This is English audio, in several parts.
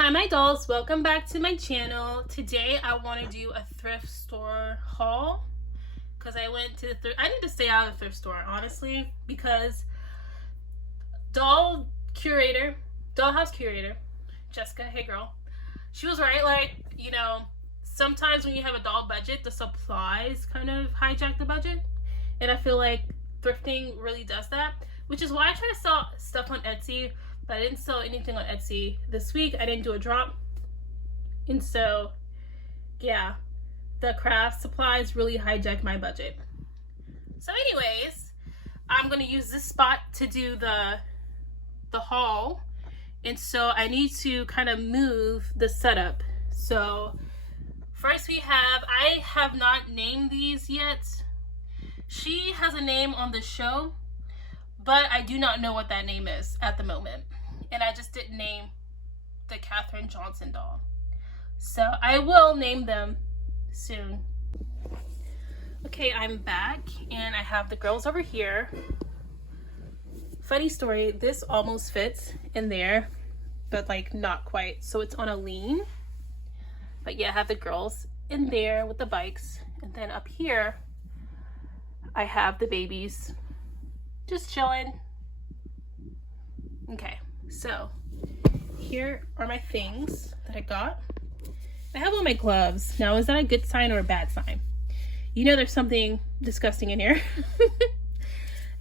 Hi my dolls, welcome back to my channel. Today I want to do a thrift store haul because I went to the I need to stay out of the thrift store honestly, because dollhouse curator Jessica, hey girl, she was right. Like, sometimes when you have a doll budget, the supplies kind of hijack the budget, and I feel like thrifting really does that, which is why I try to sell stuff on Etsy. But I didn't sell anything on Etsy this week. I didn't do a drop. And so, yeah, the craft supplies really hijacked my budget. So anyways, I'm going to use this spot to do the haul. And so I need to kind of move the setup. So first I have not named these yet. She has a name on the show, but I do not know what that name is at the moment. And I just didn't name the Katherine Johnson doll. So I will name them soon. Okay, I'm back and I have the girls over here. Funny story, this almost fits in there, but like not quite. So it's on a lean. But yeah, I have the girls in there with the bikes. And then up here, I have the babies just chilling. Okay. So here are my things that I got. I have all my gloves. Now, is that a good sign or a bad sign? You know there's something disgusting in here.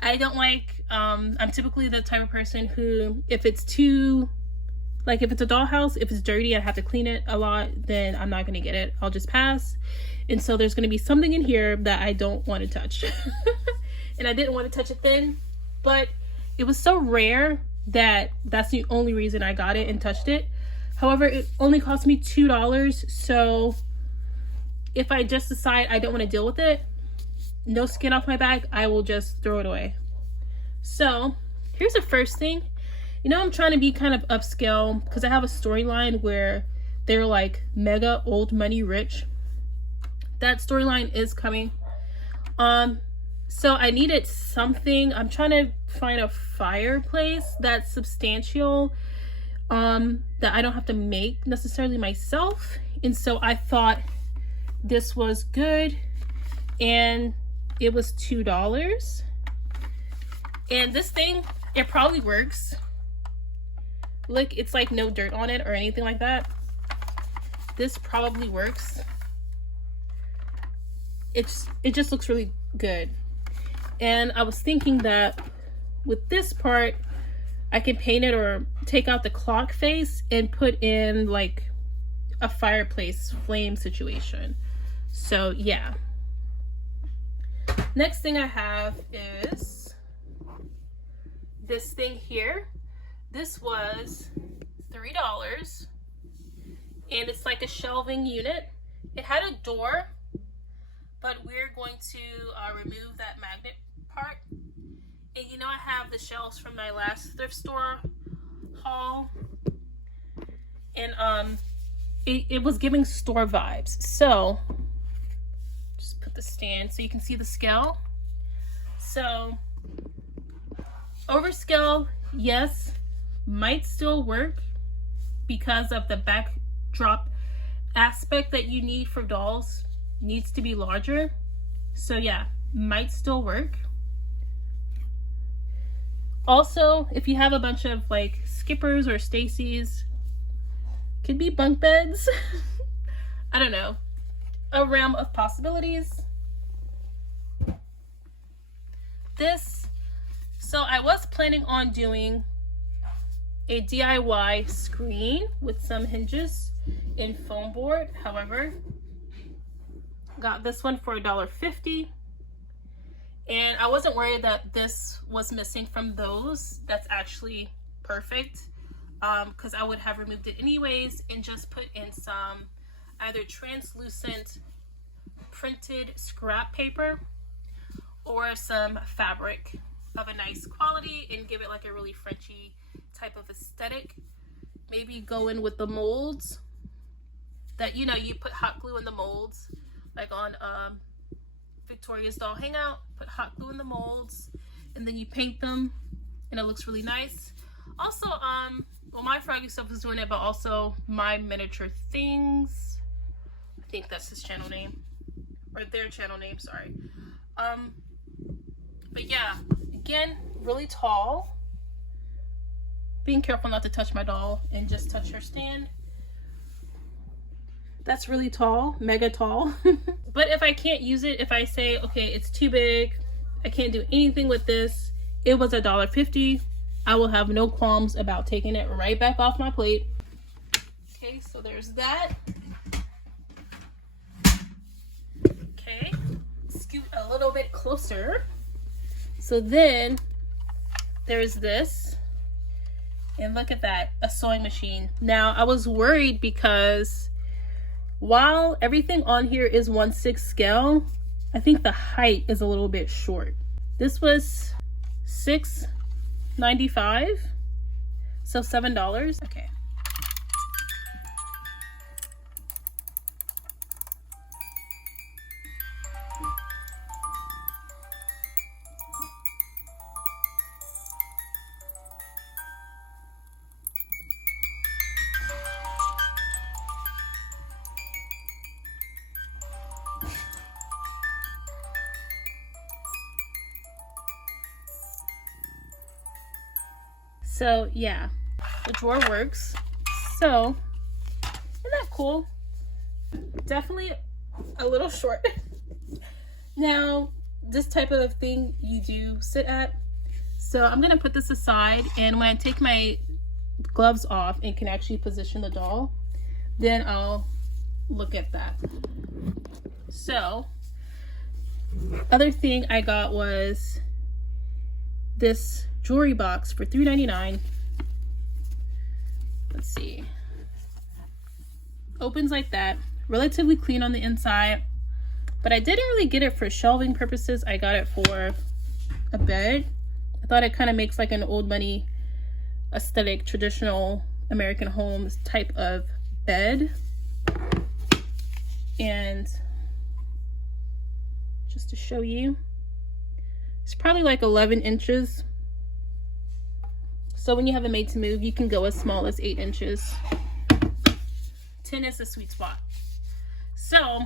I don't like, I'm typically the type of person who, if it's a dollhouse, if it's dirty, I have to clean it a lot, then I'm not going to get it. I'll just pass. And so there's going to be something in here that I don't want to touch. And I didn't want to touch it then, but it was so rare that's the only reason I got it and touched it. However, it only cost me $2, so if I just decide I don't want to deal with it, no skin off my back, I will just throw it away. So here's the first thing. I'm trying to be kind of upscale because I have a storyline where they're like mega old money rich. That storyline is coming. So I needed something. I'm trying to find a fireplace that's substantial, that I don't have to make necessarily myself. And so I thought this was good, and it was $2. And this thing, it probably works. Look, it's like no dirt on it or anything like that. This probably works. It just looks really good. And I was thinking that with this part, I can paint it or take out the clock face and put in like a fireplace flame situation. So yeah. Next thing I have is this thing here. This was $3. And it's like a shelving unit. It had a door, but we're going to remove that magnet part. And I have the shelves from my last thrift store haul, and it was giving store vibes. So just put the stand so you can see the scale. So overscale, yes, might still work because of the backdrop aspect that you need for dolls needs to be larger. So yeah, might still work. Also, if you have a bunch of like Skippers or Stacy's, could be bunk beds. I don't know, a realm of possibilities. So I was planning on doing a DIY screen with some hinges in foam board. However, got this one for $1.50, and I wasn't worried that this was missing from those. That's actually perfect, because I would have removed it anyways and just put in some either translucent printed scrap paper or some fabric of a nice quality and give it like a really Frenchy type of aesthetic. Maybe go in with the molds that you put hot glue in the molds, like on Victoria's Doll Hangout. Put hot glue in the molds and then you paint them and it looks really nice. Also, Well, my froggy stuff is doing it, but also my miniature things. I think that's his channel name, or their channel name, sorry. But yeah, again, really tall. Being careful not to touch my doll and just touch her stand. That's really tall, mega tall. But if I can't use it, if I say, okay, it's too big, I can't do anything with this, it was $1.50. I will have no qualms about taking it right back off my plate. Okay, so there's that. Okay, scoot a little bit closer. So then there's this. And look at that, a sewing machine. Now, I was worried because while everything on here is 1/6 scale, I think the height is a little bit short. This was $6.95, so $7. Okay. So yeah, the drawer works. So, isn't that cool? Definitely a little short. Now, this type of thing you do sit at. So I'm gonna put this aside, and when I take my gloves off and can actually position the doll, then I'll look at that. So, other thing I got was this jewelry box for $3.99. Let's see. Opens like that. Relatively clean on the inside. But I didn't really get it for shelving purposes. I got it for a bed. I thought it kind of makes like an old money aesthetic, traditional American homes type of bed. And just to show you, it's probably like 11 inches. So when you have a made to move, you can go as small as 8 inches. 10 is the sweet spot. So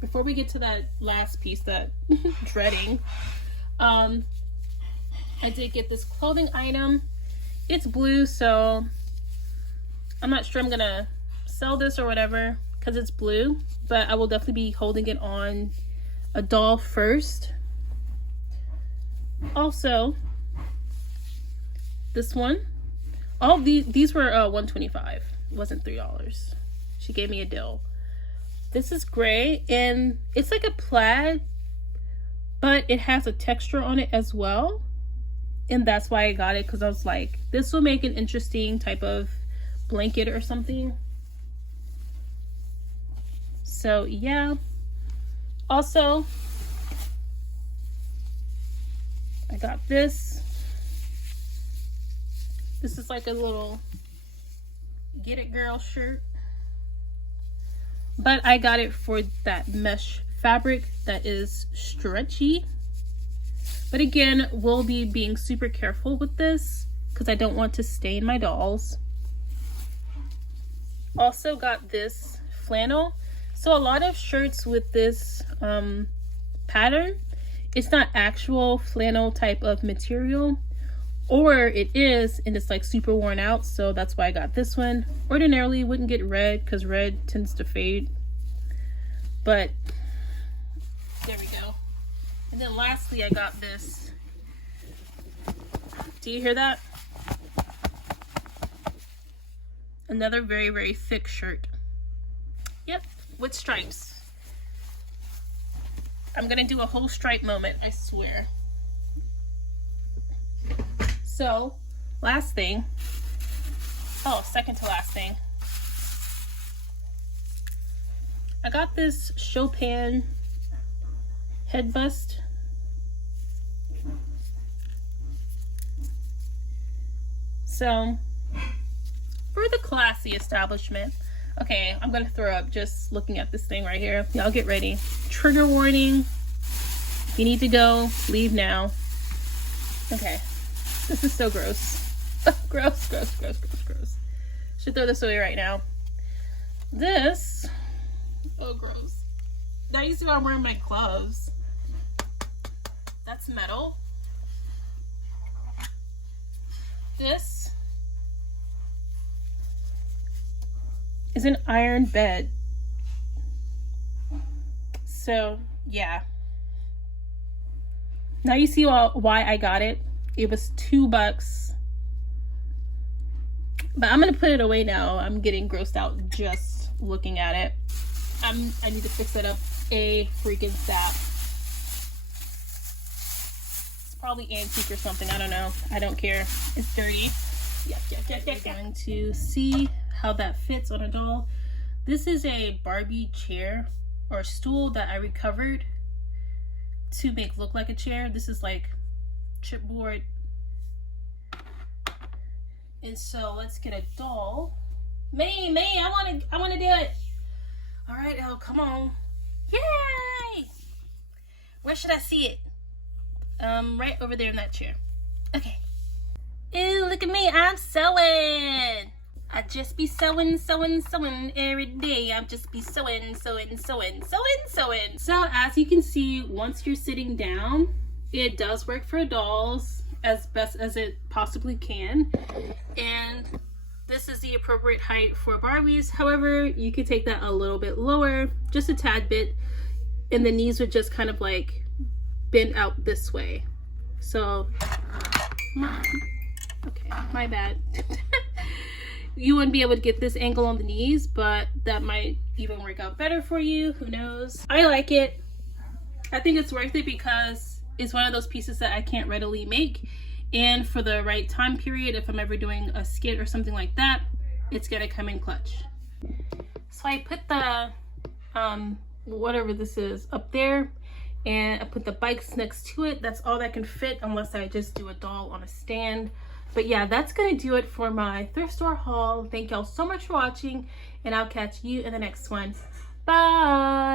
before we get to that last piece, that dreading, I did get this clothing item. It's blue, so I'm not sure I'm gonna sell this or whatever because it's blue, but I will definitely be holding it on a doll first. Also, this one, all these were $1.25. It wasn't $3. She gave me a deal. This is gray, and it's like a plaid, but it has a texture on it as well, and that's why I got it, because I was like, this will make an interesting type of blanket or something. So yeah. Also, I got this. This is like a little get it girl shirt, but I got it for that mesh fabric that is stretchy. But again, we'll be being super careful with this because I don't want to stain my dolls. Also got this flannel. So a lot of shirts with this pattern, it's not actual flannel type of material, or it is and it's like super worn out, so that's why I got this one. Ordinarily wouldn't get red because red tends to fade, but there we go. And then lastly, I got this. Do you hear that? Another very, very thick shirt. Yep, with stripes. I'm gonna do a whole stripe moment, I swear. So, last thing. Oh, second to last thing. I got this Chopin head bust. So, for the classy establishment. Okay, I'm gonna throw up just looking at this thing right here. Y'all get ready. Trigger warning. If you need to go, leave now. Okay, this is so gross. Gross, gross, gross, gross, gross. Should throw this away right now. This, oh gross. Now you see why I'm wearing my gloves. That's metal. This is an iron bed. So yeah. Now you see why I got it. It was $2. But I'm gonna put it away now. I'm getting grossed out just looking at it. I need to fix it up a freaking sap. It's probably antique or something. I don't know. I don't care. It's dirty. We're going to see how that fits on a doll. This is a Barbie chair or stool that I recovered to make look like a chair. This is like chipboard. And so let's get a doll. May, I wanna do it. All right, Elle, come on. Yay! Where should I see it? Right over there in that chair. Okay. Ew, look at me, I'm sewing. I just be sewing every day. I just be sewing. So as you can see, once you're sitting down, it does work for dolls as best as it possibly can. And this is the appropriate height for Barbies. However, you could take that a little bit lower, just a tad bit, and the knees would just kind of like bend out this way. So, okay, my bad. You wouldn't be able to get this angle on the knees, but that might even work out better for you. Who knows? I like it. I think it's worth it because it's one of those pieces that I can't readily make. And for the right time period, if I'm ever doing a skit or something like that, it's gonna come in clutch. So I put the, whatever this is, up there, and I put the bikes next to it. That's all that can fit unless I just do a doll on a stand. But yeah, that's gonna do it for my thrift store haul. Thank y'all so much for watching, and I'll catch you in the next one. Bye.